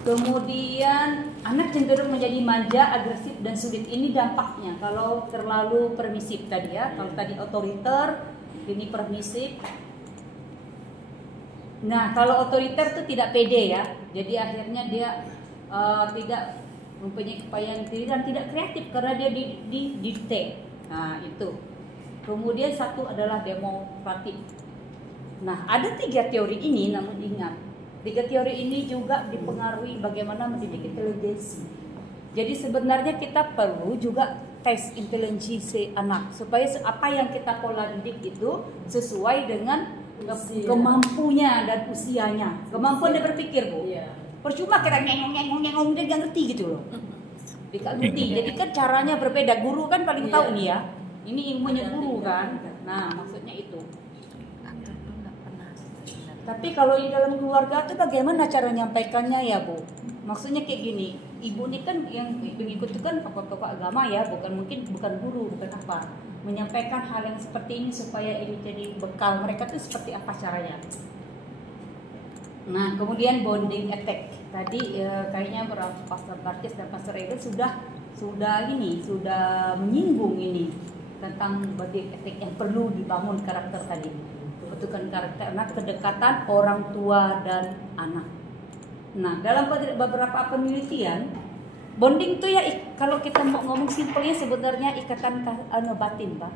Kemudian anak cenderung menjadi manja, agresif dan sulit. Ini dampaknya kalau terlalu permisif tadi ya. Kalau tadi otoriter, ini permisif. Nah, kalau otoriter itu tidak pede ya. Jadi akhirnya dia tidak mempunyai kepercayaan diri dan tidak kreatif karena dia didikte. Nah, itu. Kemudian satu adalah demokratik. Nah, ada 3 teori ini, namun ingat 3 teori ini juga dipengaruhi bagaimana mendidik intelijensi. Jadi sebenarnya kita perlu juga tes intelijensi anak supaya apa yang kita pola didik itu sesuai dengan kemampunya dan usianya. Kemampuan dia berpikir, Bu. Percuma kita ngengong dia nggak ngerti gitu loh. Dia nggak ngerti. Jadi kan caranya berbeda. Guru kan paling tahu nih ya. Ini ilmunya guru kan. Nah, maksudnya itu. Tapi kalau di dalam keluarga itu bagaimana cara menyampaikannya ya, Bu? Maksudnya kayak gini, ibu ini kan yang mengikuti kan tokoh-tokoh agama ya, bukan guru, bukan apa. Menyampaikan hal yang seperti ini supaya ini jadi bekal mereka tuh seperti apa caranya? Nah, kemudian bonding attack. Tadi kayaknya Pastor Barkis dan Pastor Ego sudah menyinggung ini tentang bonding attack yang perlu dibangun karakter tadi. Pembentukan karakter anak, kedekatan orang tua dan anak. Nah, dalam beberapa penelitian, bonding itu ya kalau kita mau ngomong simpelnya sebenarnya ikatan batin, Pak.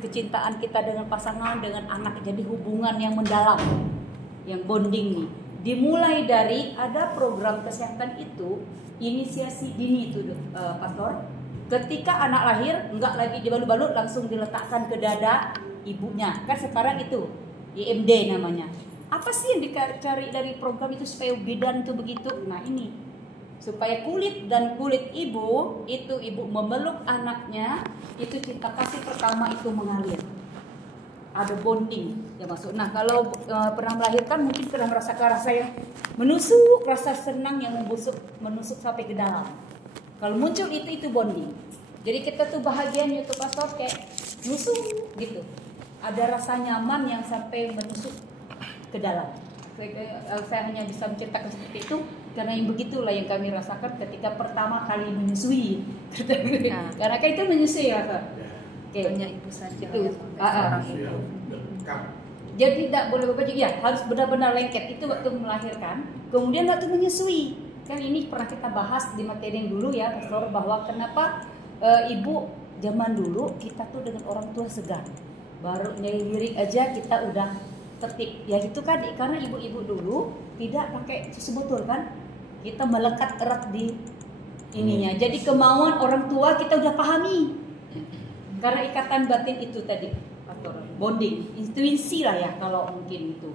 Kecintaan kita dengan pasangan, dengan anak, jadi hubungan yang mendalam, yang bonding nih. Dimulai dari ada program kesehatan itu, inisiasi dini itu, Pastor. Ketika anak lahir, enggak lagi dibalut-balut, langsung diletakkan ke dada ibunya. Kan sekarang itu IMD namanya. Apa sih yang dicari dari program itu supaya bidan itu begitu? Nah, ini supaya kulit ibu itu ibu memeluk anaknya, itu cinta kasih pertama itu mengalir. Ada bonding yang masuk. Nah, kalau pernah melahirkan mungkin pernah merasakan rasa yang menusuk, rasa senang yang menusuk sampai ke dalam. Kalau muncul itu bonding. Jadi kita tuh bahagianya itu Pastor kayak nusuk gitu. Ada rasa nyaman yang sampai menusuk ke dalam. Saya hanya bisa menceritakan seperti itu karena yang begitulah yang kami rasakan ketika pertama kali menyusui. Karena kan itu menyusui ya, Pak. Hanya ibu saja. Itu. Jadi tidak boleh berbaju. Ya, harus benar-benar lengket. Itu waktu melahirkan. Kemudian waktu menyusui. Kan ini pernah kita bahas di materi yang dulu ya, Pastor, bahwa kenapa ibu zaman dulu kita tuh dengan orang tua segan. Baru nyelirik aja kita udah tertib. Ya itu kan karena ibu-ibu dulu tidak pakai susu botol kan. Kita melekat erat di ininya. Jadi kemauan orang tua kita udah pahami. Karena ikatan batin itu tadi, bonding, intuisi lah ya kalau mungkin itu.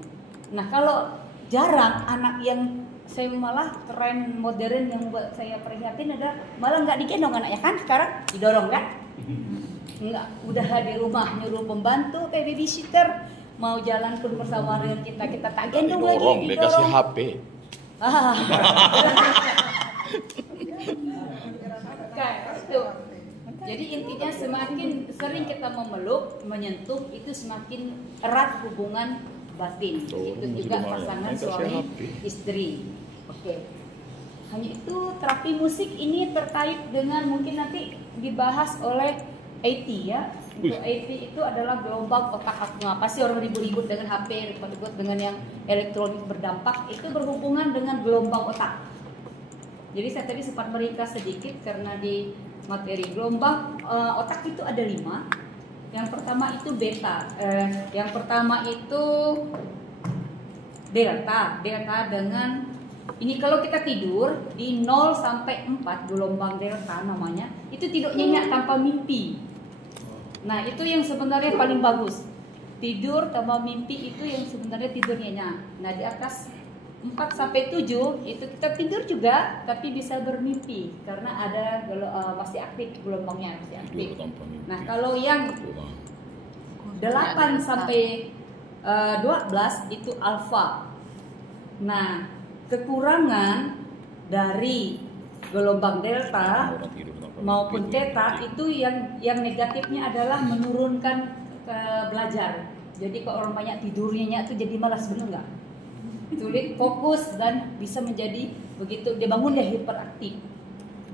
Nah, kalau jarang anak yang saya malah tren modern yang buat saya prihatin ada malah nggak digendong anaknya kan sekarang didorong kan? Enggak, udah di rumah nyuruh pembantu kayak babysitter mau jalan pun bersama dengan kita tak gendong lagi, didorong. Dia kasih HP. Itu. Jadi intinya semakin sering kita memeluk, menyentuh itu semakin erat hubungan batin. Itu juga pasangan suami istri. Oke. Hanya itu terapi musik ini terkait dengan mungkin nanti dibahas oleh AT ya. Untuk AT itu adalah gelombang otak aku. Apa sih orang ribut-ribut dengan HP, ribut-ribut dengan yang elektronik berdampak, itu berhubungan dengan gelombang otak. Jadi saya tadi sempat meringkas sedikit karena di materi gelombang otak itu ada 5. Yang pertama itu beta. Yang pertama itu delta. Delta dengan ini kalau kita tidur di 0 sampai 4 gelombang delta namanya, itu tidur nyenyak tanpa mimpi. Nah, itu yang sebenarnya paling bagus. Tidur tanpa mimpi itu yang sebenarnya tidur nyenyak. Nah, di atas 4 sampai 7 itu kita tidur juga tapi bisa bermimpi karena ada masih aktif gelombangnya, masih aktif. Nah, kalau yang 8 sampai 12 itu alfa. Nah, kekurangan dari gelombang delta maupun theta itu yang negatifnya adalah menurunkan belajar. Jadi kalau orang banyak tidurnya itu jadi malas, benar nggak? sulit fokus dan bisa menjadi begitu dia bangun dia hiperaktif.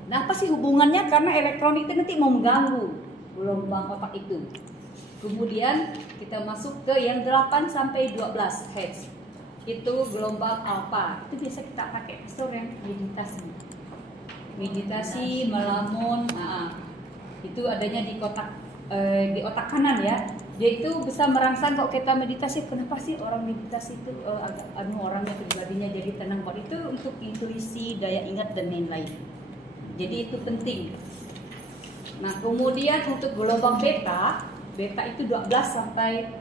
Nah, apa sih hubungannya? Karena elektronik itu nanti mau mengganggu gelombang otak itu. Kemudian kita masuk ke yang 8 sampai 12 Hz. Itu gelombang alfa. Itu biasa kita pakai pastor yang meditasi. Meditasi, melamun, itu adanya di di otak kanan ya. Dia itu bisa merangsang kalau kita meditasi. Kenapa sih orang meditasi itu agak orangnya pribadinya jadi tenang? Itu untuk intuisi, daya ingat dan lain-lain. Jadi itu penting. Nah, kemudian untuk gelombang beta itu 12 sampai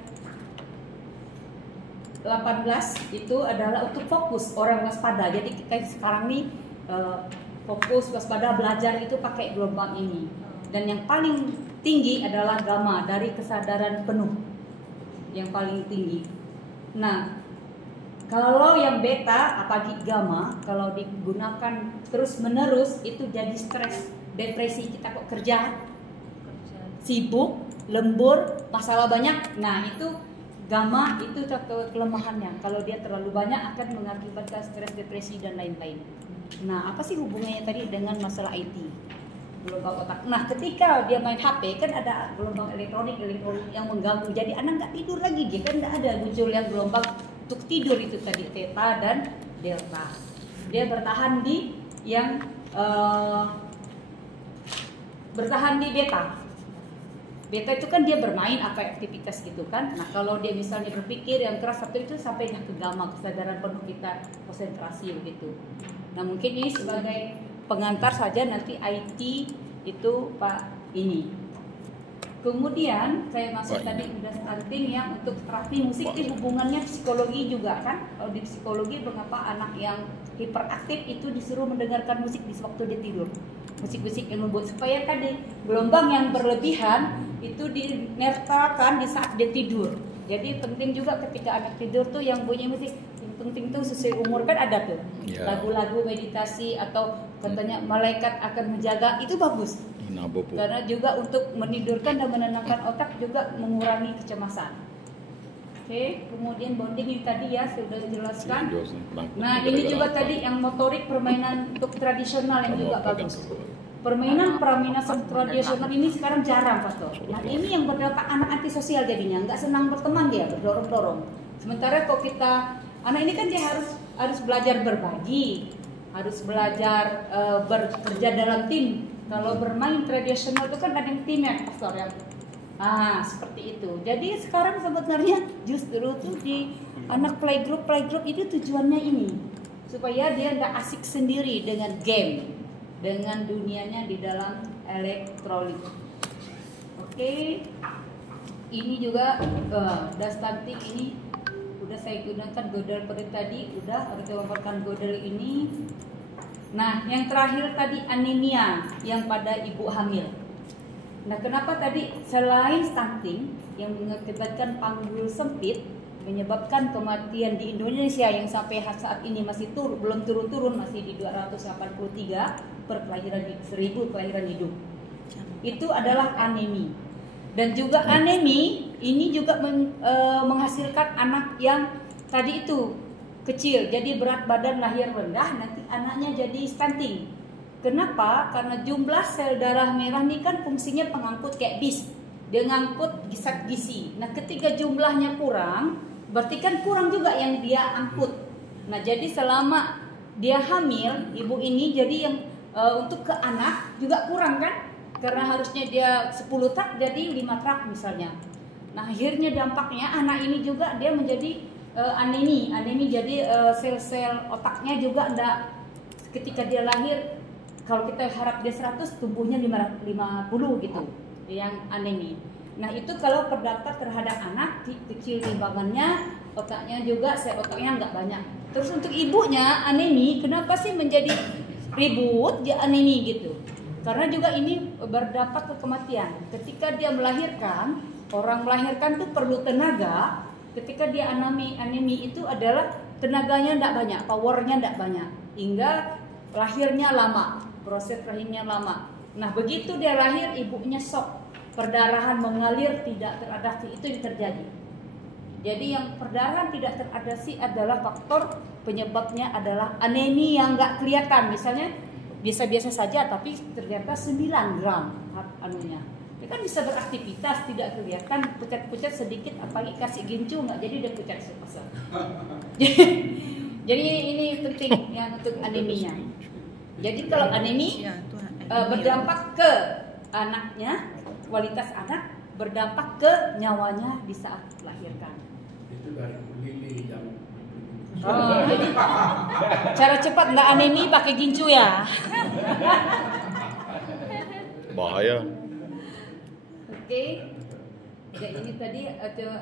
18 itu adalah untuk fokus, orang waspada. Jadi kita sekarang nih fokus, waspada, belajar itu pakai gelombang ini. Dan yang paling tinggi adalah gamma, dari kesadaran penuh. Yang paling tinggi. Nah, kalau yang beta, apalagi gamma, kalau digunakan terus-menerus itu jadi stres, depresi. Kita kok kerja, sibuk, lembur, masalah banyak. Nah, itu gamma itu kelemahannya. Kalau dia terlalu banyak akan mengakibatkan stres, depresi dan lain-lain. Nah, apa sih hubungannya tadi dengan masalah IT? Gelombang otak. Nah, ketika dia main HP kan ada gelombang elektronik yang mengganggu. Jadi anak nggak tidur lagi, dia kan nggak ada muncul yang gelombang untuk tidur itu tadi theta dan delta. Dia bertahan di yang bertahan di beta. Beta itu kan dia bermain apa aktivitas gitu kan. Nah, kalau dia misalnya berpikir yang keras satu itu sampai dah ke gamma, kesadaran penuh kita konsentrasi begitu. Nah, mungkin ini sebagai pengantar saja, nanti IT itu Pak ini. Kemudian saya masuk tadi udah stunting yang untuk terapi musik itu hubungannya psikologi juga kan. Kalau di psikologi mengapa anak yang hiperaktif itu disuruh mendengarkan musik di waktu dia tidur. Musik-musik yang membuat supaya tadi gelombang yang berlebihan itu dinetralkan di saat dia tidur. Jadi penting juga ketika anak tidur tuh yang bunyi musik penting tuh sesuai umur kan ada tuh lagu-lagu meditasi atau katanya malaikat akan menjaga, itu bagus karena juga untuk menidurkan dan menenangkan otak, juga mengurangi kecemasan. Oke, kemudian bonding ini tadi ya sudah dijelaskan. Nah, ini juga tadi yang motorik, permainan untuk tradisional yang juga bagus. Permainan tradisional ini sekarang jarang, Pastor. Nah, ini yang berdampak anak antisosial jadinya, nggak senang berteman dia, berdorong-dorong. Sementara kalau kita anak ini kan dia harus belajar berbagi, harus belajar bekerja dalam tim. Kalau bermain tradisional itu kan ada yang timnya, Pastor ya. Seperti itu. Jadi sekarang sebenarnya justru tuh di anak playgroup itu tujuannya ini supaya dia nggak asik sendiri dengan game, dengan dunianya di dalam elektronik. Oke, ini juga stunting ini udah saya gunakan Godel pada tadi, udah kita memaparkan Godel ini. Nah, yang terakhir tadi anemia yang pada ibu hamil. Nah, kenapa tadi selain stunting yang mengakibatkan panggul sempit menyebabkan kematian di Indonesia yang sampai saat ini masih belum turun-turun, masih di 283 per kelahiran 1000 kelahiran hidup. Itu adalah anemi. Dan juga anemi ini juga menghasilkan anak yang tadi itu kecil, jadi berat badan lahir rendah, nanti anaknya jadi stunting. Kenapa? Karena jumlah sel darah merah ini kan fungsinya pengangkut kayak bis. Dia ngangkut zat gizi. Nah, ketika jumlahnya kurang, berarti kan kurang juga yang dia angkut. Nah, jadi selama dia hamil, ibu ini jadi yang untuk ke anak juga kurang kan? Karena harusnya dia 10 truk jadi 5 truk misalnya. Nah, akhirnya dampaknya anak ini juga dia menjadi anemi jadi sel-sel otaknya juga enggak, ketika dia lahir kalau kita harap dia 100 tumbuhnya 50 gitu yang anemi. Nah, itu kalau terdaftar terhadap anak kecil timbangannya, otaknya juga sel otaknya enggak banyak. Terus untuk ibunya anemi, kenapa sih menjadi ribut dia anemi gitu? Karena juga ini berdampak ke kematian. Ketika dia melahirkan, orang melahirkan tuh perlu tenaga. Ketika dia anemi itu adalah tenaganya tidak banyak, powernya tidak banyak, hingga lahirnya lama, proses lahirnya lama. Nah, begitu dia lahir, ibunya shock, perdarahan mengalir tidak teradaptasi, itu yang terjadi. Jadi yang perdarahan tidak teradaptasi adalah faktor penyebabnya adalah anemia yang nggak kelihatan. Misalnya biasa-biasa saja tapi ternyata 9 gram anunya. Dia kan bisa beraktivitas tidak kelihatan, pucat-pucat sedikit, apalagi kasih gincu nggak jadi dia pucat sepasang. Jadi ini penting yang untuk anemia. Jadi kalau anemia berdampak ke anaknya, kualitas anak, berdampak ke nyawanya di saat melahirkan. Itu dari lili yang Jadi cara cepat nggak anemia pakai gincu ya. Bahaya. Oke. Ya ini tadi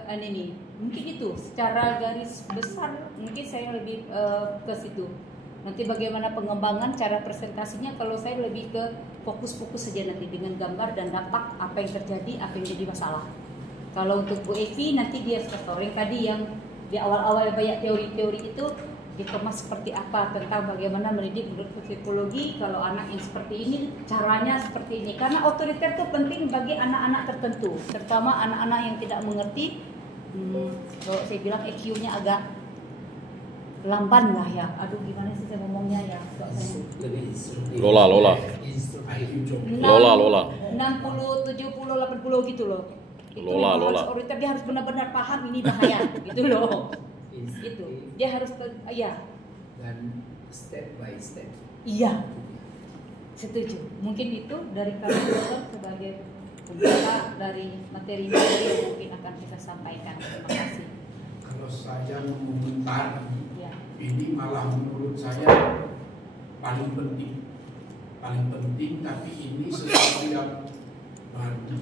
anemia. Mungkin itu secara garis besar mungkin saya lebih ke situ. Nanti bagaimana pengembangan cara presentasinya kalau saya lebih ke fokus-fokus saja nanti dengan gambar dan dampak apa yang terjadi, apa yang jadi masalah. Kalau untuk Bu Evi nanti dia storytelling tadi yang di awal-awal banyak teori-teori itu dikemas seperti apa tentang bagaimana mendidik menurut psikologi kalau anak yang seperti ini caranya seperti ini, karena otoriter itu penting bagi anak-anak tertentu, terutama anak-anak yang tidak mengerti. Kalau saya bilang EQ-nya agak lamban lah ya. Aduh gimana sih saya ngomongnya ya? Lola. Lola. 60, 70, 80 gitu loh. Itu Lola. harus otoriter, dia harus benar-benar paham ini bahaya gitu loh. Itu dia harus dan step by step. Iya, setuju. Mungkin itu dari kami sebagai pembuka dari materi yang mungkin akan kita sampaikan. Terima kasih. Kalau saya mengomentari, Ya. ini malah menurut saya paling penting, tapi ini sesuatu yang baru.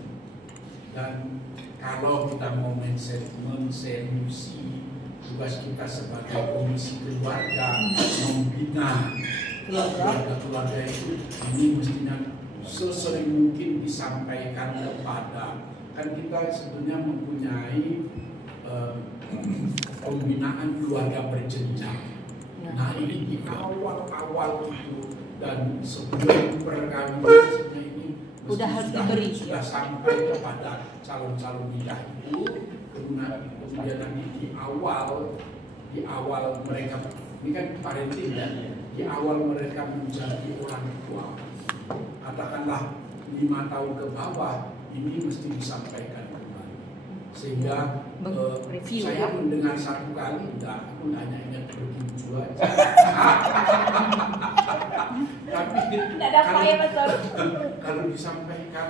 Dan kalau kita mau menseriusi tugas kita sebagai komisi keluarga membina keluarga itu, ini mestinya sesering mungkin disampaikan kepada, kan kita sebetulnya mempunyai pembinaan keluarga berjenjang. Nah ini di awal-awal itu dan sebelum perkawinan sebenarnya ini Udah harus diberi. Sudah sampai kepada calon-calon nikah itu, kemudian nanti di awal mereka, ini kan parenting ya, di awal mereka menjadi orang tua, katakanlah 5 tahun ke bawah, ini mesti disampaikan kembali. Sehingga saya mendengar satu kali, aku hanya ingat begitu aja. Tapi kalau disampaikan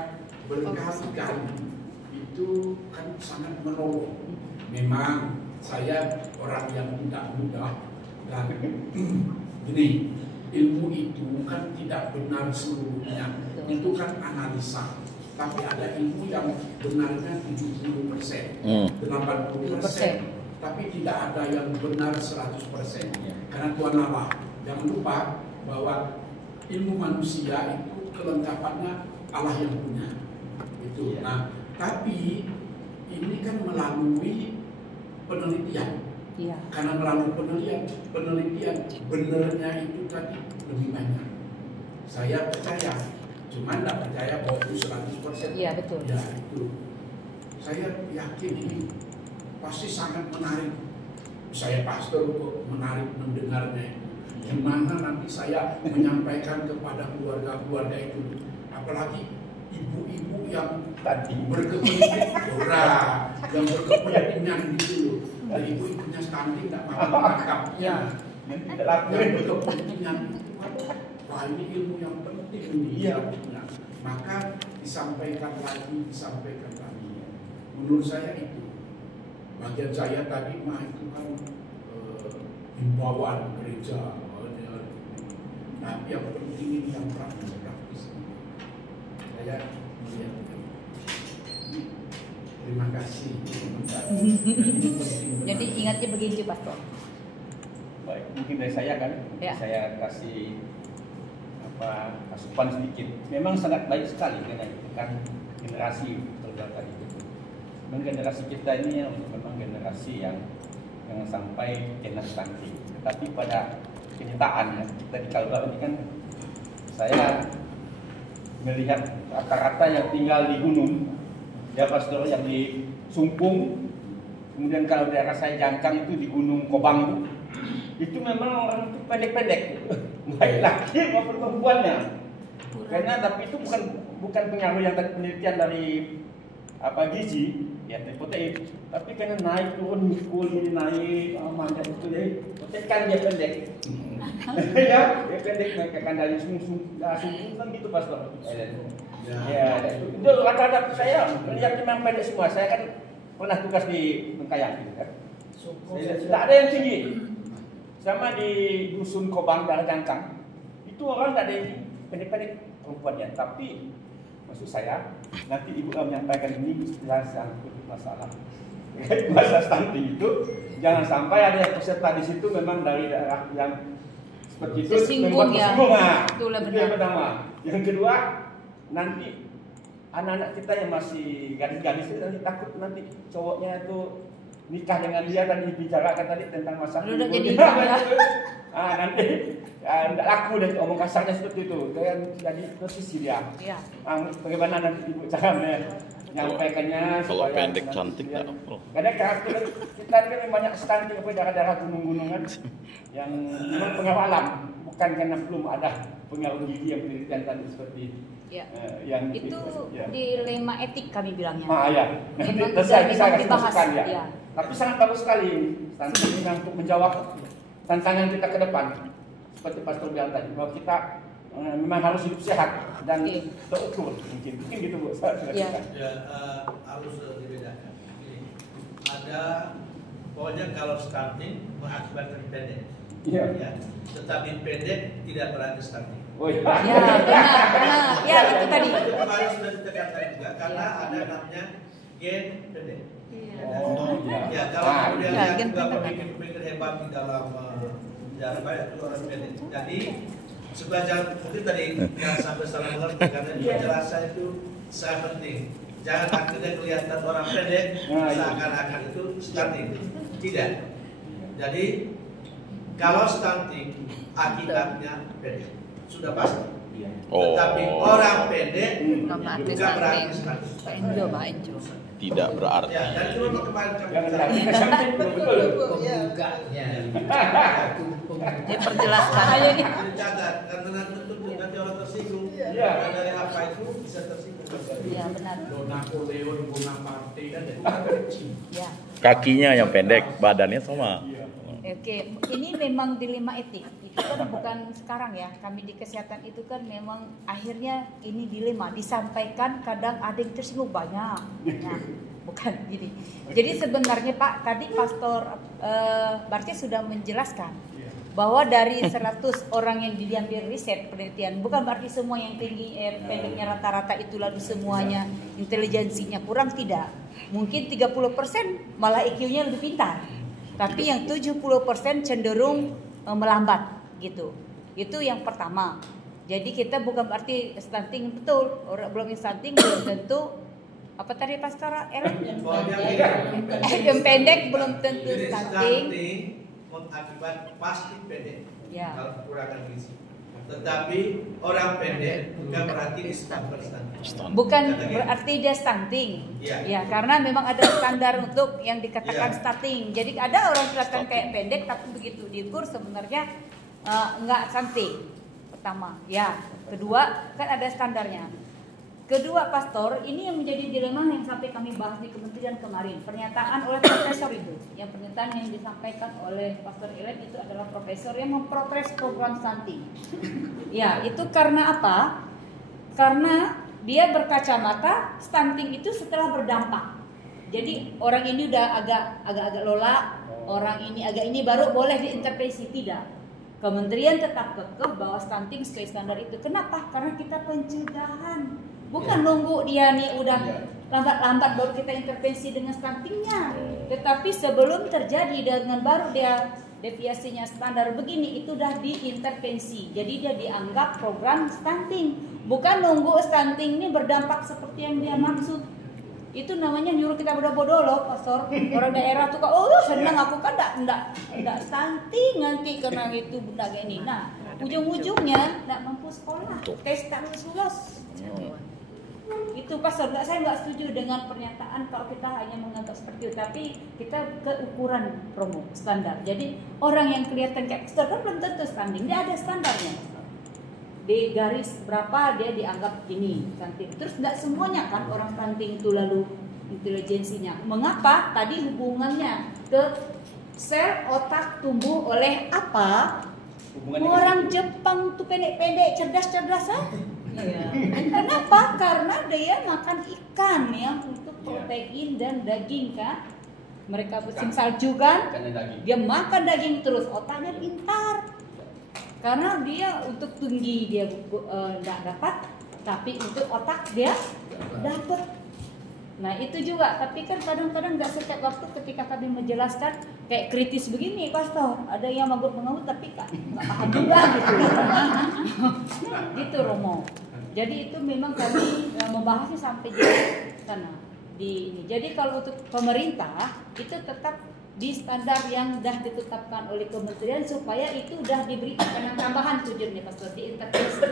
berkali-kali itu kan sangat menolong. Memang saya orang yang tidak mudah dan ini ilmu itu kan tidak benar seluruhnya, itu kan analisa. Tapi ada ilmu yang benarnya 70%, 80%, tapi tidak ada yang benar 100%. Karena Tuhan Allah, jangan lupa bahwa ilmu manusia itu kelengkapannya Allah yang punya. Itu. Nah, tapi ini kan melalui penelitian. Karena melalui penelitian benernya itu tadi lebih banyak. Saya percaya, cuma tidak percaya bahwa itu 100%. Iya betul. Ya itu. Saya yakin ini pasti sangat menarik. Saya pastor kok menarik mendengarnya. Gimana nanti saya menyampaikan kepada keluarga-keluarga itu, apalagi ibu-ibu yang tadi berkepentingan, yang berkepentingan gitu. Dan ibu-ibunya stunting tidak mau menangkapnya. Yang berkepentingan itu kan, wah ini ilmu yang penting nih. Maka disampaikan lagi. Menurut saya itu. Bagian saya tadi mah itu kan himbauan gereja. Tapi yang penting ini yang praktis. Saya melihat. Terima kasih. Jadi ingatnya begini Pastor. Baik, mungkin dari saya kan, saya kasih asupan sedikit. Memang sangat baik sekali kan generasi saudara tadi itu. Memang generasi kita ini memang generasi yang sampai kena stunting. Tetapi pada kenyataannya kita di Kalbar ini kan saya melihat rata-rata yang tinggal di gunung, ya pastor yang di Sumpung, Kemudian kalau daerah saya Jangkang itu di Gunung Kobang itu memang orang itu pendek-pendek, baik laki maupun perempuannya. Karena tapi itu bukan pengaruh yang tadi penelitian dari gizi, ya protein, tapi karena naik turun mikul ini naik mandat itu jadi tekan dia pendek. Ya, dia pendek naik ke dari sungsung kan gitu Pastor. Ya, itu rata-rata saya melihat memang pendek semua. Saya kan pernah tugas di Bengkayang gitu kan. Tidak ada yang tinggi. Sama di dusun Kobang daerah Jangkang, itu orang tidak ada yang pendek-pendek perempuannya. Tapi maksud saya nanti ibu menyampaikan ini istilah sangkut masalah stunting itu, jangan sampai ada yang peserta di situ memang dari daerah yang seperti itu tersinggung ya. Itulah benar. Yang pertama. Yang kedua, nanti anak-anak kita yang masih gadis-gadis itu nanti takut nanti cowoknya itu nikah dengan dia dan dibicarakan tadi tentang masalah udah jadi nanti tidak laku dan omong kasarnya seperti itu, dan jadi posisi dia. Ya. Bagaimana nanti ibu cara menyampaikannya Kalau supaya pendek cantik ya. tak apa. Karena karakter kita ini banyak stunting ke daerah-daerah gunung-gunungan yang memang pengaruh alam, bukan karena belum ada pengaruh gizi yang penelitian tadi seperti Ya. yang Itu ya. dilema etik kami bilangnya. Ya. Memang Nanti saya memang kasih dibahas, masukan ya. ya. Tapi sangat bagus sekali stunting ini untuk menjawab tantangan kita ke depan. Seperti Pastor bilang tadi, bahwa kita memang harus hidup sehat dan terukur mungkin gitu Bu. Ya. Harus dibedakan. Ada pokoknya kalau stunting mengakibatkan pendek. Iya. Ya. Tetapi pendek tidak berarti stunting. Oh iya. Ya, benar. Ya, itu tadi. Itu kemarin sudah ditekankan juga karena ada namanya gen pendek. Oh iya. Ya, kalau kemudian ya, lihat gen juga pendek. pemikir-pemikir hebat di dalam sejarah banyak itu orang pendek. Jadi sebagian mungkin tadi yang sampai salah mengerti karena penjelasan itu sangat penting. Jangan akhirnya kelihatan orang pendek seakan-akan itu stunting. Tidak. Jadi kalau stunting akibatnya pendek sudah pasti. Oh. Tetapi orang pendek Bukan berarti bukan berarti stunting. stunting. Enjo, Pak Enjo. Tidak berarti. Ya, dan itu memang kemarin kami Jangan bicara. sampai stunting betul. Pembukanya. Diperjelaskan. Jadi catat karena nanti orang tersinggung. Iya. Karena dari apa itu bisa tersinggung. Ya, benar. Napoleon Bonaparte dan Ya. Kakinya yang pendek, badannya sama. Oke, ini memang dilema etik. Itu kan bukan sekarang ya. Kami di kesehatan itu kan memang akhirnya ini dilema disampaikan, kadang ada yang tersinggung banyak. Bukan gini. Jadi sebenarnya Pak tadi Pastor Barce sudah menjelaskan bahwa dari 100 orang yang diambil riset penelitian, bukan berarti semua yang tinggi pendeknya rata-rata itu lalu semuanya intelijensinya kurang, tidak. Mungkin 30% malah IQ-nya lebih pintar. Tapi yang 70% cenderung melambat gitu. Itu yang pertama. Jadi kita bukan berarti stunting betul. Orang belum stunting belum tentu apa tadi Pastor Ellen? Yang pendek belum tentu Jadi stunting. mengakibat pasti pendek. Ya. Kalau kekurangan gizi. Tetapi orang pendek bukan berarti stunting. Bukan berarti dia stunting. Iya. Ya, karena memang ada standar untuk yang dikatakan Iya. stunting. Jadi ada orang kelihatan kayak pendek tapi begitu diukur sebenarnya enggak stunting. Pertama, ya. Kedua, kan ada standarnya. Kedua, Pastor, ini yang menjadi dilema yang sampai kami bahas di kementerian kemarin. Pernyataan oleh profesor itu. Yang pernyataan yang disampaikan oleh Pastor Ellen itu adalah profesor yang memprotes program stunting. Ya, itu karena apa? Karena dia berkacamata stunting itu setelah berdampak. Jadi orang ini udah agak lola, orang ini agak ini baru boleh diintervensi, tidak. Kementerian tetap kekeh bahwa stunting sesuai standar itu. Kenapa? Karena kita pencegahan. Bukan nunggu dia nih udah lambat-lambat baru kita intervensi dengan stuntingnya. Tetapi sebelum terjadi dengan baru dia deviasinya standar begini, itu udah diintervensi. Jadi dia dianggap program stunting. Bukan nunggu stunting ini berdampak seperti yang dia maksud. Itu namanya nyuruh kita bodoh-bodoh loh, Pastor. Orang daerah tuh senang aku kan enggak stunting nanti karena itu benda gini. Nah, ujung-ujungnya enggak mampu sekolah. Tes tak lulus. Itu Pastor, saya nggak setuju dengan pernyataan kalau kita hanya menganggap seperti itu, tapi kita ke ukuran promo standar. Jadi orang yang kelihatan kayak Pastor kan belum tentu stunting, dia ada standarnya. Di garis berapa dia dianggap ini stunting. Terus nggak semuanya kan orang stunting itu lalu intelijensinya. Mengapa? Tadi hubungannya ke sel otak tumbuh oleh apa? Orang Jepang tuh pendek-pendek, cerdas-cerdas ah. Iya. Kenapa? Karena dia makan ikan ya untuk protein dan daging kan. Mereka musim salju kan, dia makan daging terus, otaknya pintar. Karena dia untuk tinggi dia tidak dapat, tapi untuk otak dia dapat. Nah itu juga, tapi kan kadang-kadang nggak setiap waktu ketika kami menjelaskan kayak kritis begini, Pastor, ada yang manggut-manggut tapi nggak paham juga gitu. Gitu Romo. Jadi itu memang kami membahasnya sampai di sana. Ini. Jadi kalau untuk pemerintah itu tetap di standar yang sudah ditetapkan oleh kementerian supaya itu sudah diberi tekanan tambahan tujuannya Pastor diintegrasi.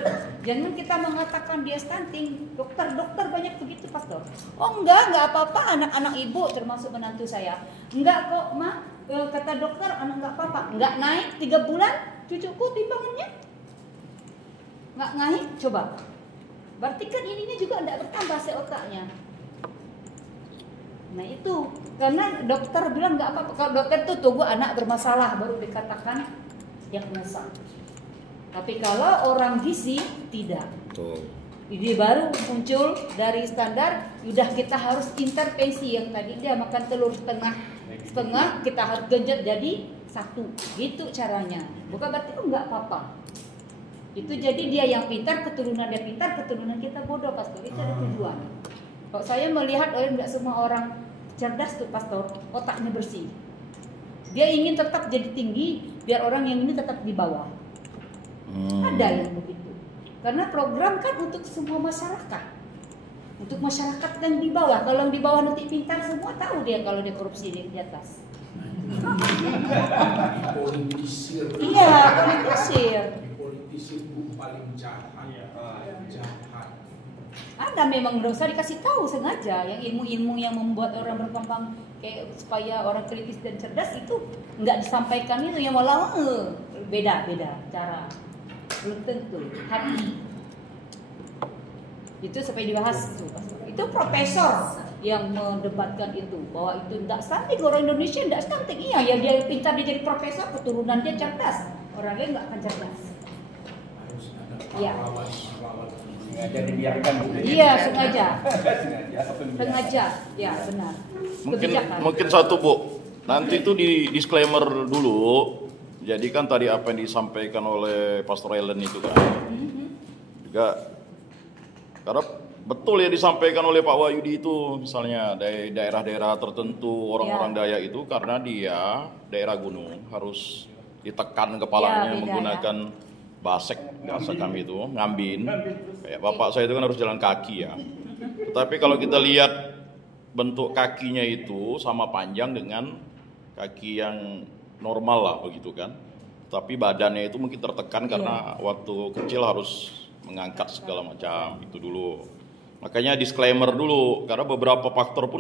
Jangan kita mengatakan dia stunting, dokter banyak begitu Pastor. Oh enggak apa-apa anak-anak ibu termasuk menantu saya. Enggak kok Ma, kata dokter anak enggak apa-apa. Enggak naik 3 bulan cucuku timbangannya. Enggak naik, coba. Berarti kan ininya juga enggak bertambah otaknya. Nah itu karena dokter bilang nggak apa-apa. Kalau dokter tuh tunggu anak bermasalah baru dikatakan diagnosa. Tapi kalau orang gizi tidak. Ini baru muncul dari standar, udah kita harus intervensi yang tadi dia makan telur setengah kita harus genjot jadi 1. Gitu caranya. Bukan berarti nggak apa-apa. Itu jadi dia yang pintar, keturunan dia pintar, keturunan kita bodoh Pastor. Itu ada tujuan. Kalau saya melihat nggak semua orang cerdas tuh Pastor, otaknya bersih. Dia ingin tetap jadi tinggi, biar orang yang ini tetap di bawah. Ada yang begitu. Karena program kan untuk semua masyarakat. Untuk masyarakat yang di bawah. Kalau yang di bawah nanti pintar semua tahu dia kalau dia korupsi di atas. Politisir. Iya, politisir. Politisir paling jahat. Jahat. Ada memang dosa dikasih tahu sengaja yang ilmu-ilmu yang membuat orang berkembang kayak supaya orang kritis dan cerdas itu nggak disampaikan itu yang malah beda cara belum tentu hati itu sampai dibahas itu profesor yang mendebatkan itu bahwa itu tidak stunting orang Indonesia tidak stunting iya ya dia pintar dia jadi profesor keturunan dia cerdas orangnya nggak akan cerdas ya. Sengaja dibiarkan. Iya, sengaja, ya benar. Mungkin satu Bu, nanti itu di disclaimer dulu. Jadi kan tadi apa yang disampaikan oleh Pastor Ellen itu kan, juga karena betul ya disampaikan oleh Pak Wahyudi itu, misalnya dari daerah-daerah tertentu orang-orang Dayak itu karena dia daerah gunung harus ditekan kepalanya menggunakan basek bahasa kami itu ngambin kayak bapak saya itu kan harus jalan kaki ya. Tetapi kalau kita lihat bentuk kakinya itu sama panjang dengan kaki yang normal lah begitu kan. Tapi badannya itu mungkin tertekan karena waktu kecil harus mengangkat segala macam itu dulu. Makanya disclaimer dulu karena beberapa pastor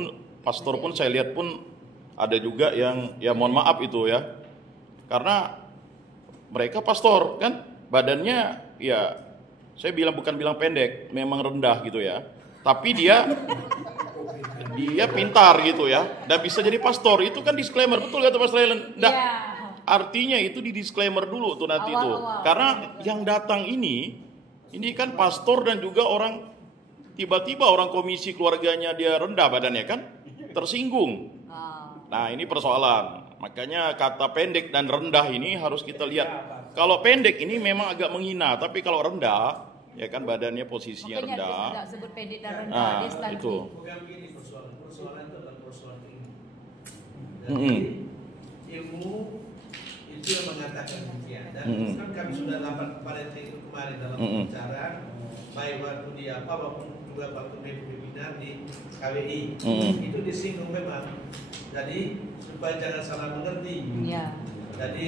pun saya lihat pun ada juga yang ya mohon maaf itu ya. Karena mereka pastor kan badannya ya saya bukan bilang pendek, memang rendah gitu ya. Tapi dia pintar gitu ya dan bisa jadi pastor. Itu kan disclaimer, betul kata Pastor Ellen. Artinya itu di disclaimer dulu tuh nanti itu. Karena yang datang ini kan pastor dan juga orang tiba-tiba orang komisi keluarganya dia rendah badannya kan tersinggung. Nah, ini persoalan. Makanya kata pendek dan rendah ini harus kita lihat. Kalau pendek ini memang agak menghina, tapi kalau rendah, ya kan badannya posisinya rendah. Makanya dia sebut pendek dan rendah. Nah, itu. Bukan begini persoalan itu adalah persoalan ilmu. Jadi ilmu itu yang mengatakan demikian. Dan kan kami sudah dapat pada itu kemarin dalam pembicaraan, baik waktu di apa maupun juga waktu webinar di KWI. Itu disinggung memang. Jadi supaya jangan salah mengerti. Jadi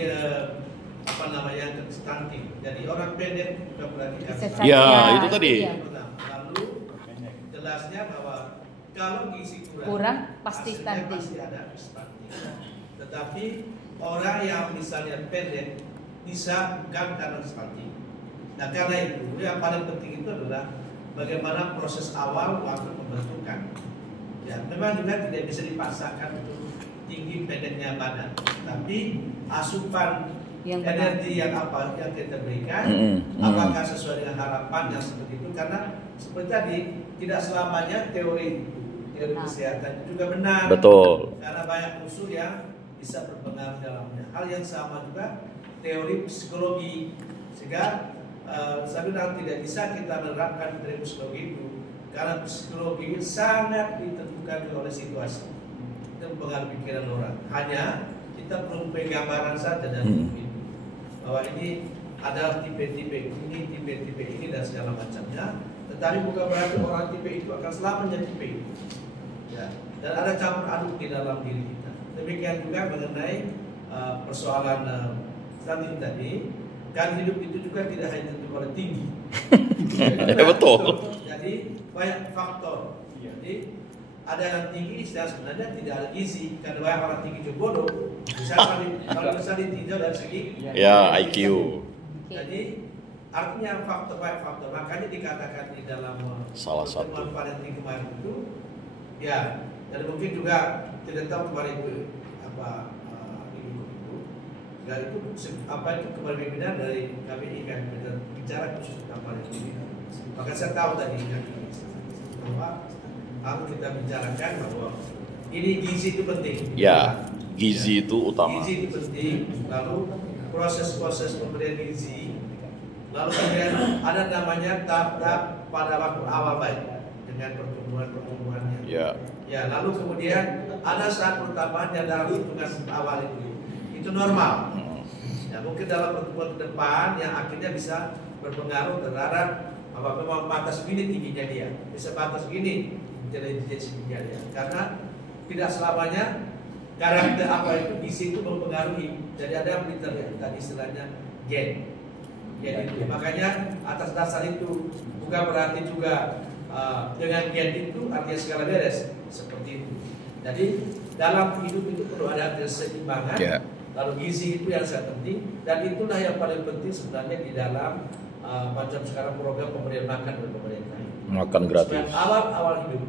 stunting. Jadi orang pendek bukan berarti ya itu tadi. Lalu jelasnya bahwa kalau gizi kurang pasti hasilnya stunting. pasti ada stunting. Tetapi orang yang misalnya pendek bisa bukan karena stunting. Nah karena itu yang paling penting itu adalah bagaimana proses awal waktu pembentukan. Ya, memang juga tidak bisa dipaksakan untuk tinggi pendeknya badan, tapi asupan Yang energi yang apa yang kita berikan, apakah sesuai dengan harapan yang seperti itu? Karena seperti tadi tidak selamanya teori kesehatan itu juga benar. Betul. Karena banyak unsur yang bisa berpengaruh dalamnya. Hal yang sama juga teori psikologi, sehingga saya bilang tidak bisa kita menerapkan teori psikologi itu karena psikologi sangat ditentukan oleh situasi dan pengaruh pikiran orang. Hanya kita perlu gambaran saja dari itu bahwa ini ada tipe-tipe ini, tipe-tipe ini dan segala macamnya. Tetapi bukan berarti orang tipe itu akan selamanya tipe itu. Ya, dan ada campur aduk di dalam diri kita. Demikian juga mengenai persoalan stunting tadi. Kan hidup itu juga tidak hanya tentu oleh tinggi. Betul. Jadi banyak faktor. Jadi ada yang tinggi sebenarnya tidak ada gizi. Karena banyak orang tinggi juga bodoh. Kalau misalnya ditinjau dari segi Ya, IQ. Jadi artinya faktor banyak faktor. Makanya dikatakan di dalam Salah satu. pertemuan parenting kemarin itu, ya, dan mungkin juga tidak tahu kemarin itu apa dan itu apa itu kepemimpinan dari KBI kan bicara khusus tentang parenting. Maka saya tahu tadi kan bahwa harus kita bicarakan bahwa ini gizi itu penting. Ya, gizi itu utama. Gizi itu penting. Lalu proses-proses pemberian gizi. Lalu kemudian ada namanya tahap pada waktu awal baik dengan pertumbuhannya. Ya. Ya, lalu kemudian ada saat pertambahan yang dalam hitungan awal itu normal. Ya, mungkin dalam pertumbuhan ke depan yang akhirnya bisa berpengaruh terhadap apa memang batas begini tingginya dia, bisa batas begini jadi tingginya dia. Karena tidak selamanya karakter apa itu gizi itu mempengaruhi. Jadi ada yang diterlihat tadi istilahnya gen. Gen itu. Makanya atas dasar itu bukan berarti juga dengan gen itu artinya segala beres seperti itu. Jadi dalam hidup itu perlu ada keseimbangan. Ya. Lalu gizi itu yang sangat penting dan itulah yang paling penting sebenarnya di dalam macam sekarang program pemberian makan oleh pemerintah. Makan gratis. Awal hidup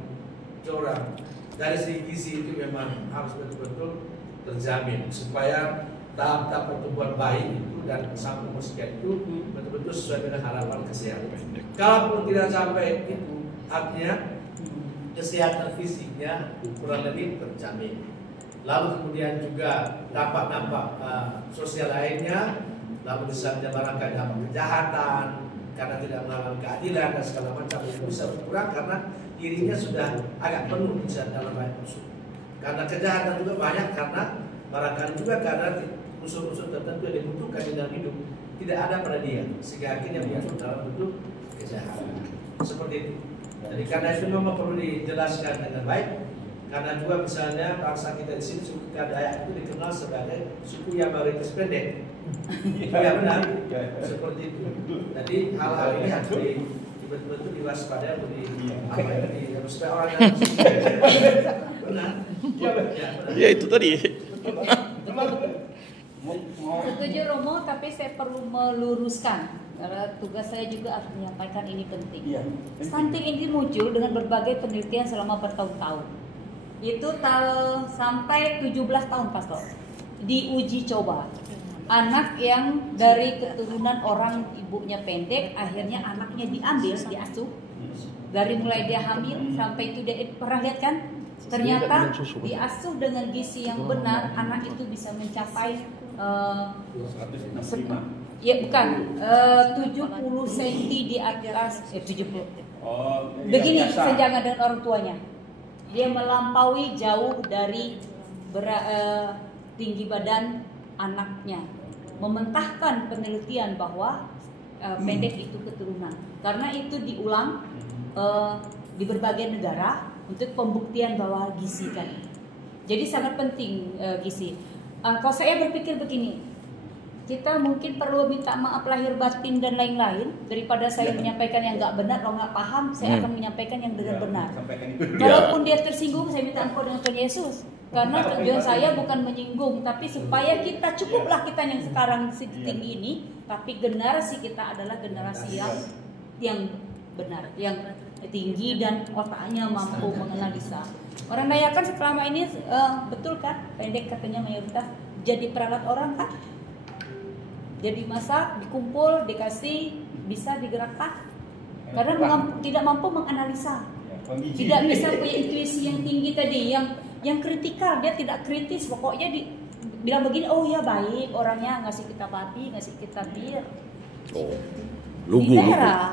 orang dari segi gizi itu memang harus betul-betul terjamin supaya tahap-tahap pertumbuhan bayi itu dan sampai umur sekian itu betul-betul sesuai dengan harapan kesehatan. Kalaupun tidak sampai itu, artinya kesehatan fisiknya kurang lebih terjamin. Lalu kemudian juga dampak-dampak sosial lainnya, lalu misalnya barangkali dampak kejahatan karena tidak melakukan keadilan dan segala macam itu bisa berkurang karena dirinya sudah agak penuh bisa dalam banyak unsur. Karena kejahatan juga banyak karena barangkali juga karena unsur-unsur tertentu yang dibutuhkan di dalam hidup tidak ada pada dia sehingga akhirnya muncul dalam bentuk kejahatan seperti itu. Jadi karena itu memang perlu dijelaskan dengan baik. Karena juga misalnya bangsa kita di sini suku Dayak itu dikenal sebagai suku yang mayoritas pendek. Itu yang benar, seperti itu. Jadi hal-hal ini harus betul-betul diwaspadai supaya orang yang benar. Ya itu tadi. Setuju Romo, tapi saya perlu meluruskan karena tugas saya juga harus menyampaikan ini penting. Stunting ini muncul dengan berbagai penelitian selama bertahun-tahun. Itu sampai 17 tahun Pastor diuji coba anak yang dari keturunan orang ibunya pendek akhirnya anaknya diambil diasuh dari mulai dia hamil sampai itu dia pernah lihat kan ternyata diasuh dengan gizi yang benar anak itu bisa mencapai 70 cm di atas 70 begini sejangan dengan orang tuanya. Dia melampaui jauh dari tinggi badan anaknya. Mementahkan penelitian bahwa pendek itu keturunan. Karena itu diulang di berbagai negara untuk pembuktian bahwa gizi tadi. Jadi sangat penting gizi. Kalau saya berpikir begini, kita mungkin perlu minta maaf lahir batin dan lain-lain daripada saya menyampaikan yang nggak benar. Kalau nggak paham, saya akan menyampaikan yang benar-benar. Sampaikan itu. Walaupun dia tersinggung, saya minta ampun dengan Tuhan Yesus. Karena tujuan saya bukan menyinggung, tapi supaya kita cukuplah kita yang sekarang tinggi ini, tapi generasi kita adalah generasi yang benar, yang tinggi dan otaknya mampu menganalisa. Orang Dayak kan selama ini betul kan, pendek katanya mayoritas jadi peralat orang kan, jadi masak, dikumpul, dikasih, bisa digerakkan karena tidak mampu menganalisa, tidak bisa punya intuisi yang tinggi tadi, yang kritikal, dia tidak kritis, pokoknya bilang begini, oh ya baik orangnya, ngasih kita babi, ngasih kita bir. Oh, lugu ya.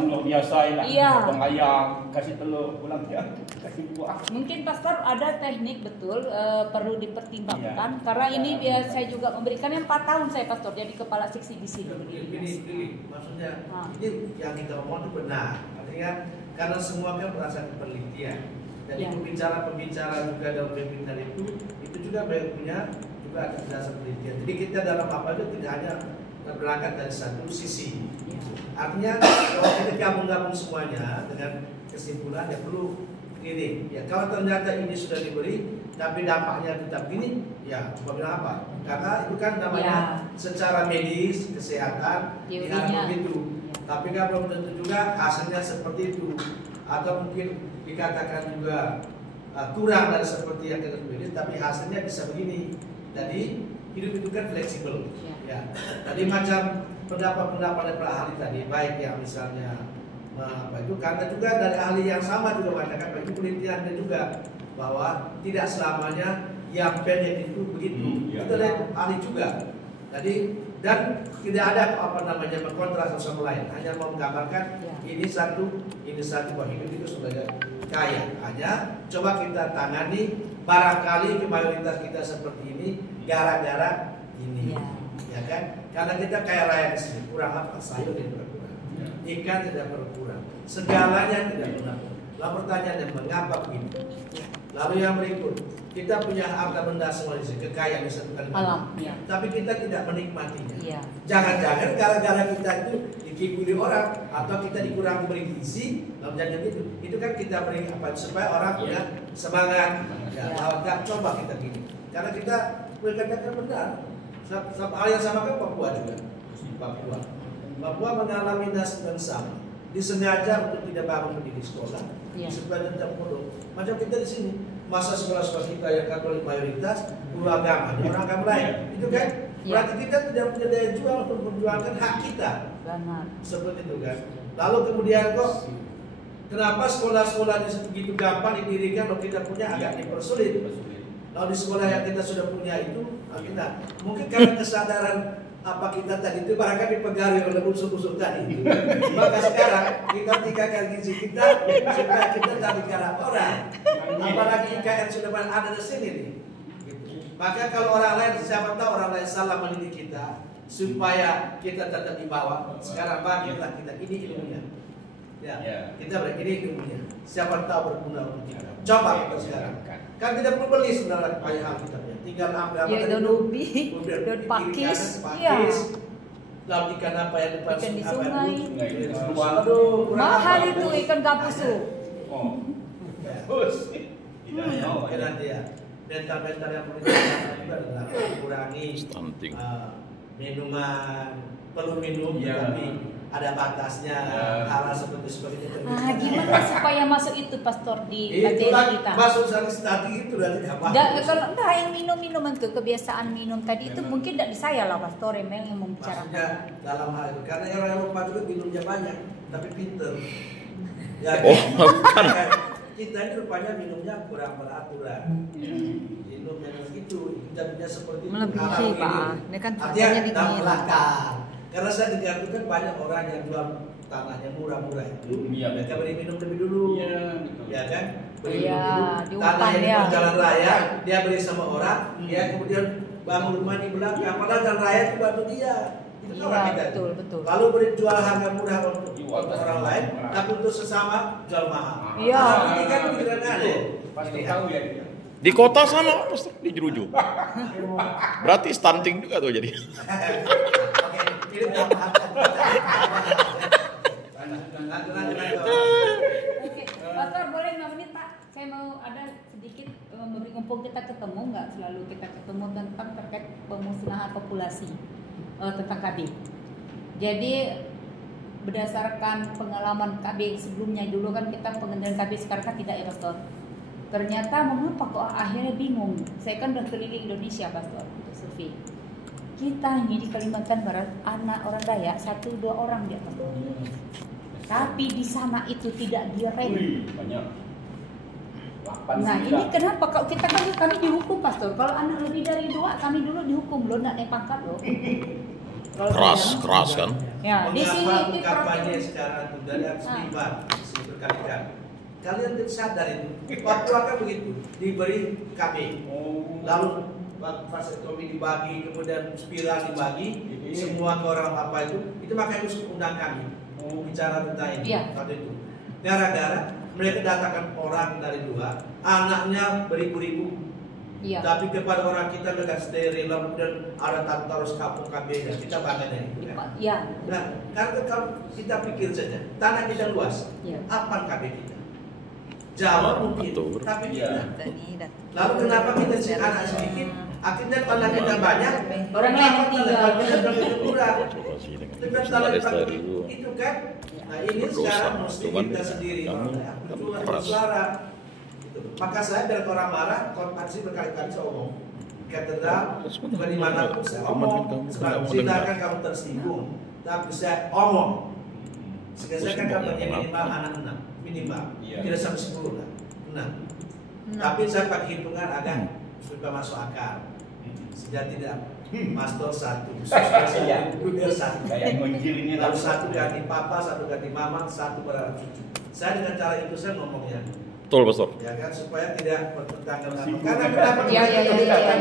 Biasa lah. Iya. Potong ayam, kasih telur, pulang ya, kasih buah. Mungkin pastor ada teknik betul perlu dipertimbangkan karena ini saya juga memberikan 4 tahun saya pastor jadi kepala seksi di sini. Ini maksudnya ini yang kita ngomong itu benar. Artinya karena semua kan berdasarkan penelitian. Jadi pembicara juga dalam webinar itu juga punya juga ada dasar penelitian. Jadi kita dalam apa itu tidak hanya berangkat dari satu sisi. Artinya kalau kita gabung semuanya dengan kesimpulan ya perlu ini. Ya kalau ternyata ini sudah diberi tapi dampaknya tetap gini, ya bagaimana apa? Karena itu kan namanya secara medis kesehatan diharapkan begitu. Tapi kan belum tentu juga hasilnya seperti itu. Atau mungkin dikatakan juga kurang dari seperti yang kita pilih, tapi hasilnya bisa begini. Jadi hidup itu kan fleksibel. Ya. Tadi macam pendapat-pendapat dari para ahli tadi, baik yang misalnya itu karena juga dari ahli yang sama juga mengatakan bagi penelitiannya juga bahwa tidak selamanya yang pendek itu begitu. Itu dari ahli juga. Jadi dan tidak ada mengkontras satu sama lain, hanya mau menggambarkan ini satu bahwa hidup itu sebagai kaya. Hanya coba kita tangani barangkali mayoritas kita seperti ini gara-gara ini, ya kan? Karena kita kaya raya di sini, kurang apa? Sayur tidak berkurang, ikan tidak berkurang, segalanya tidak pernah. Lalu pertanyaannya mengapa begini? Lalu yang berikut, kita punya harta benda semua di sini, kekayaan di satu kali alam, tapi kita tidak menikmatinya. Jangan-jangan gara-gara kita itu dikibuli orang atau kita dikurang beri gizi, lalu jadi itu kan kita beri apa supaya orang punya semangat. Ya, coba kita gini, karena kita berkatakan benar. Hal yang sama kan Papua juga. Papua mengalami nasib yang sama. Disengaja untuk tidak bangun pendidik sekolah supaya tetap bodoh. Macam kita di sini, masa sekolah-sekolah kita yang Katolik mayoritas guru agama, orang agama lain, itu kan berarti kita tidak punya daya jual untuk memperjuangkan hak kita. Benar. Seperti itu kan. Lalu kemudian kok kenapa sekolah-sekolah begitu gampang didirikan kalau kita punya agak dipersulit? Lalu di sekolah yang kita sudah punya itu kita mungkin karena kesadaran apa kita tadi itu barangkali dipengaruhi oleh unsur-unsur tadi. Maka sekarang kita tingkatkan gizi kita supaya kita tak digarap orang. Apalagi IKN sudah ada di sini nih. Maka kalau orang lain, siapa tahu orang lain salah mendidik kita supaya kita tetap di bawah. Sekarang bangkitlah kita, ini ilmunya. Kita ini ilmunya. Siapa tahu berguna untuk kita. Coba kita sekarang. Kan tidak perlu beli sebenarnya banyak hal kita. Tinggal ambil daun ubi, daun pakis, lalu ikan apa yang ikan di sungai. Aduh, mahal itu ikan kapusu. Kira dia mental-mental yang perlu dilakukan juga adalah kurangi minuman, perlu minum tapi ada batasnya, hal seperti itu. Gimana supaya masuk itu pastor di materi kita? Masuk strategi itu dan tidak masuk. Kalau enggak yang minum-minuman tuh kebiasaan minum tadi itu mungkin tidak di saya lah pastor yang membicarakan. Maksudnya dalam hal itu karena orang Eropa juga minumnya banyak tapi pinter. Ya, bukan. Kita ini rupanya minumnya kurang beraturan. Minum yang itu jadinya seperti melebihi Pak. Ini kan artinya dalam belakang. Karena saya dengar itu kan banyak orang yang jual tanahnya murah-murah itu, mereka beri minum lebih dulu, ya kan? Beri minum dulu, tanah yang di jalan raya dia beri sama orang, dia kemudian bangun rumah di belakang, padahal jalan raya itu bantu dia. Itu orang kita. Betul. Lalu beri jual harga murah untuk orang lain, tapi untuk sesama jual mahal. Iya. Ini kan pikiran aneh. Pasti tahu ya. Di kota sama, Pastor, di Jeruju. Berarti stunting juga tuh jadi. Oke, ini tambahan. Oke, Pastor boleh 5 menit Pak? Saya mau ada sedikit memberi mumpung kita ketemu, nggak selalu kita ketemu tentang terkait pemusnahan populasi tentang KB. Jadi berdasarkan pengalaman KB sebelumnya, dulu kan kita pengendalian KB, sekarang kan tidak ya Pastor. Ternyata mengapa kok akhirnya bingung. Saya kan udah keliling Indonesia Pastor untuk survei. Kita ini di Kalimantan Barat anak orang Dayak 1-2 orang dia Pastor. Tapi di sana itu tidak direm. Banyak. Nah ini kenapa kalau kita kan kami dihukum Pastor. Kalau anak lebih dari 2 kami dulu dihukum loh, nggak naik pangkat loh. Keras kan? Ya, di sini Mengapa itu kampanye sekarang itu dari Aksibar berkali-kali. Kalian sadar itu, Papua kan begitu, diberi KB, lalu vasektomi dibagi, kemudian spiral dibagi, semua ke orang apa itu makanya itu undang kami bicara tentang ini waktu itu. Gara-gara mereka datangkan orang dari 2, anaknya beribu-ribu. Iya. Tapi kepada orang kita mereka steril, kemudian ada taruh kampung KB dan kita bangga dengan itu kan. Iya. Nah, karena kalau kita pikir saja, tanah kita luas, Iya. apa KB kita? Jawa mungkin, Betul. tapi kita. Iya. Lalu kenapa kita anak sedikit? Akhirnya tanah kita banyak, Orang lain yang tinggal. Kita kurang. Dengan tanah dari itu kan. Nah ini berdosa, sekarang mesti cuman kita sendiri kamu berjuang keras. bersuara. Maka saya dari orang marah, konfirmasi berkali-kali saya omong. Katedral, di mana pun saya omong. Silakan kamu tersinggung, tapi saya omong. Sekarang kan kamu minimal anak 6, minimal, tidak sampai 10 lah, 6. Tapi saya pakai hitungan agak supaya masuk akal. Sejak tidak Pastor 1, Bruder 1, Kayak ngonjil ini lalu 1 ganti papa, 1 ganti mama, 1 berharap cucu. Saya dengan cara itu saya ngomongnya. Betul, Pastor. Ya kan supaya tidak bertentangan dengan karena kenapa Iya.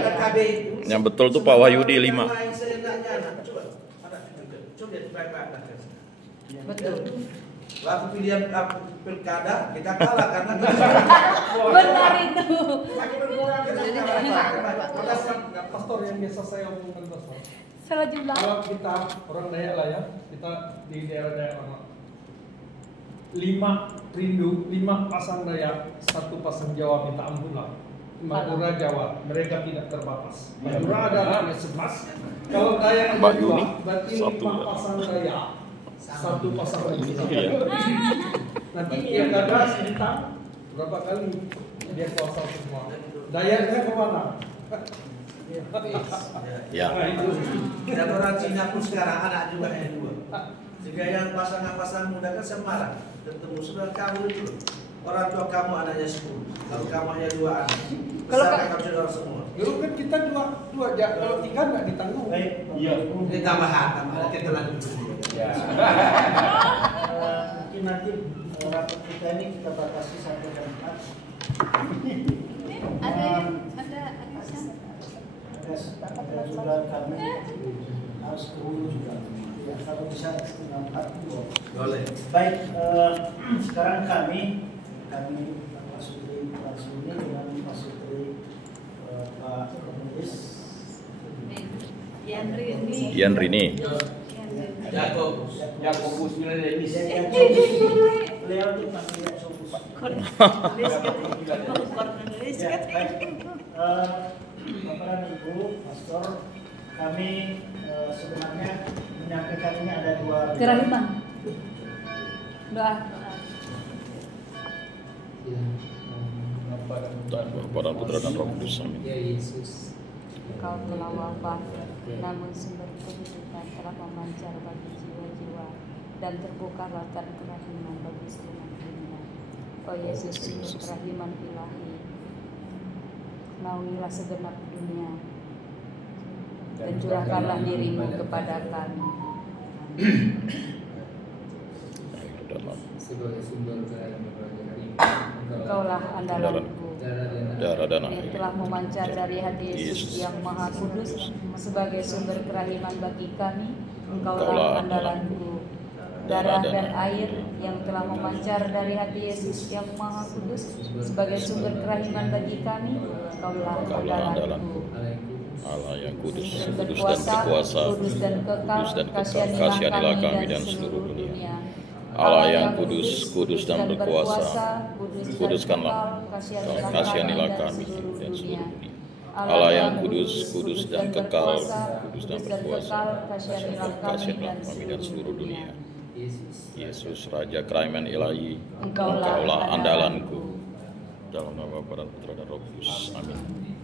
KB itu Yang betul tuh Pak Wahyudi 5. Saya tanya anak, coba anak coba baik-baik. Betul. Waktu pilihan pilkada kita kalah karena Benar itu. lagi berkurang kita kalah. Pastor yang biasa saya omongkan Pastor. Salah jumlah. Kalau kita orang Dayak lah ya, kita di daerah Dayak mana? 5 rindu, 5 pasang Dayak, 1 pasang Jawa minta ampun lah. Madura Jawa, mereka tidak terbatas. Madura ada 11. Kalau Dayak Mbak ada Yuni, 2, berarti 1 5 ya. pasang Dayak, 1 pasang Madura. Iya. Nanti yang ada Sintang berapa kali dia kuasa semua. Dayaknya kemana? Ya. Nah, itu. Dan orang Cina pun sekarang anak juga hanya 2. Jika yang pasangan-pasangan muda kan saya marah. Ketemu saudara kamu itu orang tua kamu anaknya 10, lalu kamu hanya 2 anak. Kalau Besar kamu saudara semua. Dulu kan kita dua aja, kalau 3 nggak ditanggung. Iya. Ini tambahan kita lanjut. Ya. Mungkin nanti rapat kita ini kita batasi sampai jam 4. Ada juga kami harus ke hulu juga. Ya, kalau bisa setengah 4 juga. Boleh. Baik, sekarang kami masuk di langsung ini dengan masuk di Pak Komunis. Ian Rini. Yakobus Milenis. Beliau itu panggil Yakobus. Ya, baik. Bapak dan Ibu, Pastor, kami sebenarnya menyampaikan ini ada 2 Kerahiman. Doa. Dan Bapa dan Putra dan Roh Kudus. Amin. Engkau telah wafat, namun sumber kehidupan telah memancar bagi jiwa-jiwa dan terbuka lautan kerahiman bagi seluruh dunia. Oh Yesus, sumber kerahiman ilahi, naungilah segenap dunia dan curahkanlah dirimu kepada kami. Sebagai sumber kerahiman, Engkaulah andalanku Darah dan yang air. telah memancar dari hati Yesus yang maha kudus sebagai sumber kerahiman bagi kami. Engkaulah andalanku darah dan air yang telah memancar dari hati Yesus yang Maha Kudus sebagai sumber kerahiman bagi kami, Engkaulah andalanku. Allah yang kudus, Dan kudus dan berkuasa, kudus dan kekal, kasihanilah kami dan seluruh dunia. Allah yang kudus, kudus dan berkuasa, kuduskanlah, kasihanilah kami dan seluruh dunia. Allah yang kudus, kudus dan kekal, kudus dan berkuasa, kasihanilah kami dan seluruh dunia. Yesus, Raja Kerahiman Ilahi, Engkaulah andalanku. Dalam nama Bapa dan Putra dan Roh Kudus. Amin.